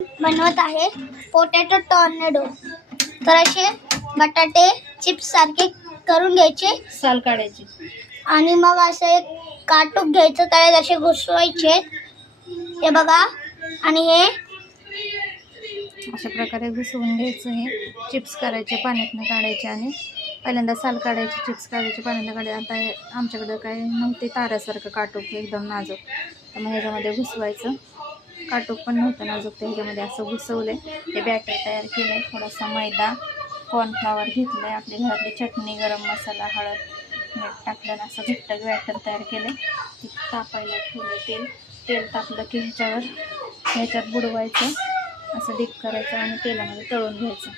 बनवत आहे potato tornado. तर असे बटाटे चिप्स सारखे करून घ्यायचे, साल काढायची आणि मग असं एक काटूक घ्यायचं, त्याला असे घुसवायचे, हे बघा। आणि हे अशा प्रकारे घुसवून घ्यायचं। हे चिप्स करायचे, पाण्यातनं काढायचे आणि पहिल्यांदा साल काढायचे, चिप्स काढायचे, पाण्यातनं काढायचे। आता आमच्याकडं काय नव्हते तारासारखं काटूक एकदम नाजूक, तर मग ह्याच्यामध्ये घुसवायचं। काटूक पण नव्हतं नाजूक, तर ह्याच्यामध्ये असं घुसवलं आहे। हे बॅटर तयार केलं आहे, थोडासा मैदा, कॉर्नफ्लॉवर घेतलं आहे, आपली घरातली चटणी, गरम मसाला, हळद, मीठ टाकलं, असं घट्ट बॅटर तयार केलं आहे। ते तापायला ठेवलं, तेल तापलं की ह्याच्यात बुडवायचं, असं डीप करायचं आणि तेलामध्ये तळून घ्यायचं।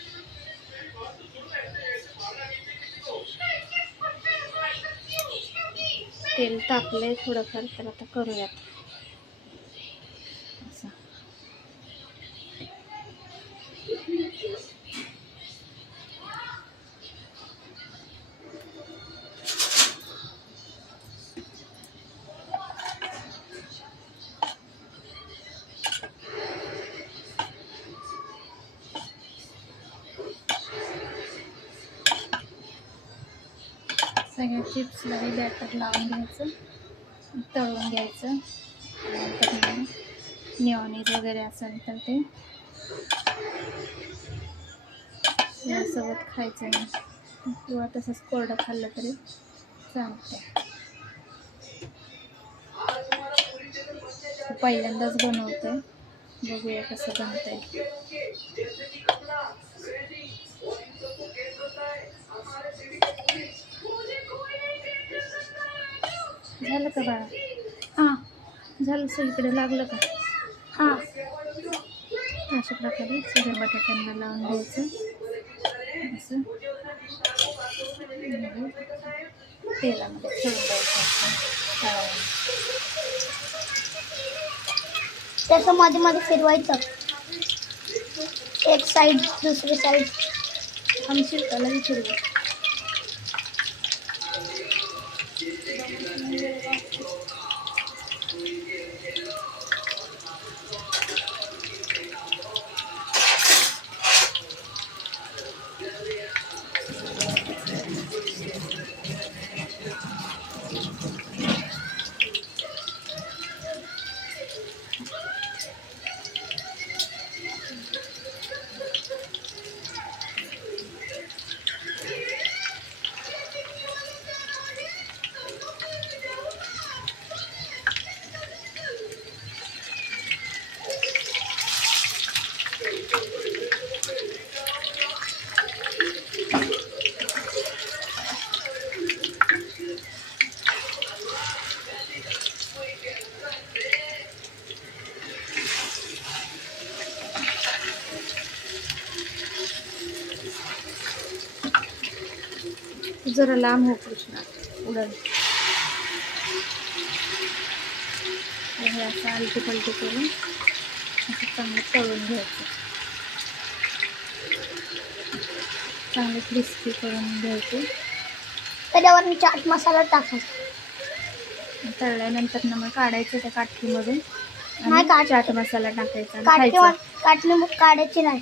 तेल तापलंय थोडंफार, तर आता करूयात असं। सगळ्या चिप्सला हे बॅटर लावून घ्यायचं, तळून घ्यायचं। नंतर मेयोनीज वगैरे असेल तर ते यासोबत खायचं नाही, किंवा तसंच कोरडं खाल्लं तरी चालतं। पहिल्यांदाच बनवतोय, बघूया कसं बनतंय। झालं का बाळा? हां झालं, सगळीकडे लागलं का? हां अशा प्रकारे सगळ्या बटाट्यांना लावून घ्यायचं, असं तेलामध्ये ठेवून द्यायचं। त्याचं मध्ये मध्ये फिरवायचं, एक साईड दुसरी साईड। आम्ही शिरताला विचारू। जरा लांब हो कृष्णा, उडल। हे असं आलटी पलटी करून असं चांगलं तळून घ्यायचं, चांगले क्रिस्पी करून घ्यायचे। त्याच्यावर मी चाट मसाला टाकायचा, तळल्यानंतर ना मग काढायचं त्या काठीमधून, नाही आणि चाट मसाला टाकायचा आणि काटणी खायचं। काटणी मग काढायची नाही,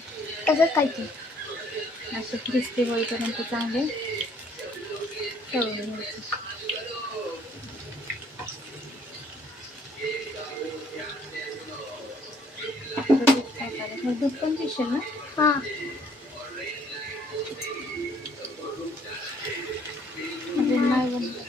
तसंच खायचं। असं क्रिस्पी होईपर्यंत चांगले तळून घ्यायचं। दूध पण पिशेल ना? हां अजून नाही बनलं।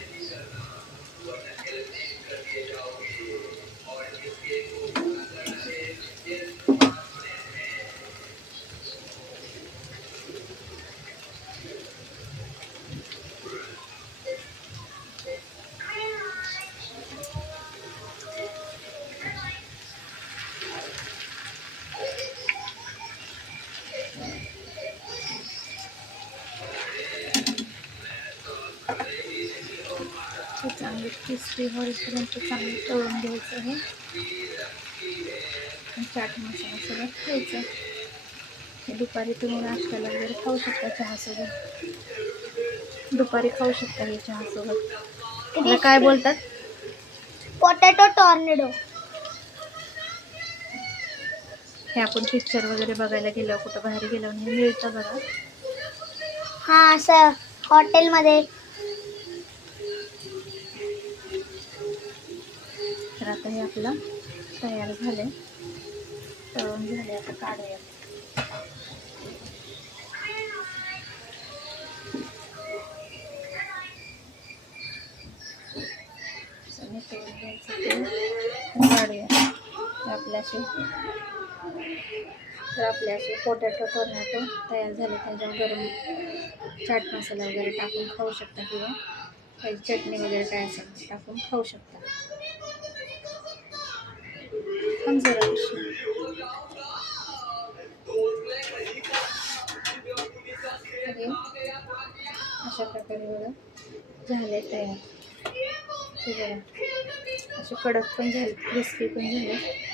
हे चांगले क्रिस्पी होईपर्यंत चांगले तळून घ्यायचं आहे, चाट मसाला सगळं खायचं। हे दुपारी तुम्ही नाश्त्याला वगैरे खाऊ शकता, चहासोबत। दुपारी खाऊ शकता हे चहासोबत। त्याला काय बोलतात? Potato tornado. हे आपण पिक्चर वगैरे बघायला गेलो, कुठं बाहेर गेलो हे मिळतं बघा. हा असं हॉटेलमध्ये. तर आता हे आपलं तयार झाले, तळून झाले. आता काढूया. तळून घ्यायचं ते काढूया. आपले असे पोटॅटो टोमॅटो तयार झाले. त्याच्यावर गरम चाट मसाला वगैरे टाकून खाऊ शकता, किंवा काही चटणी वगैरे काय असेल ते टाकून खाऊ शकता. अशा प्रकारे बघा झाले तयार. ते बघा असे कडक पण झाले, क्रिस्पी पण झाले.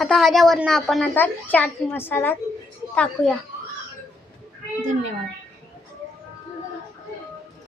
आता ह्याच्यावरनं आपण आता चाट मसाला टाकूया. धन्यवाद.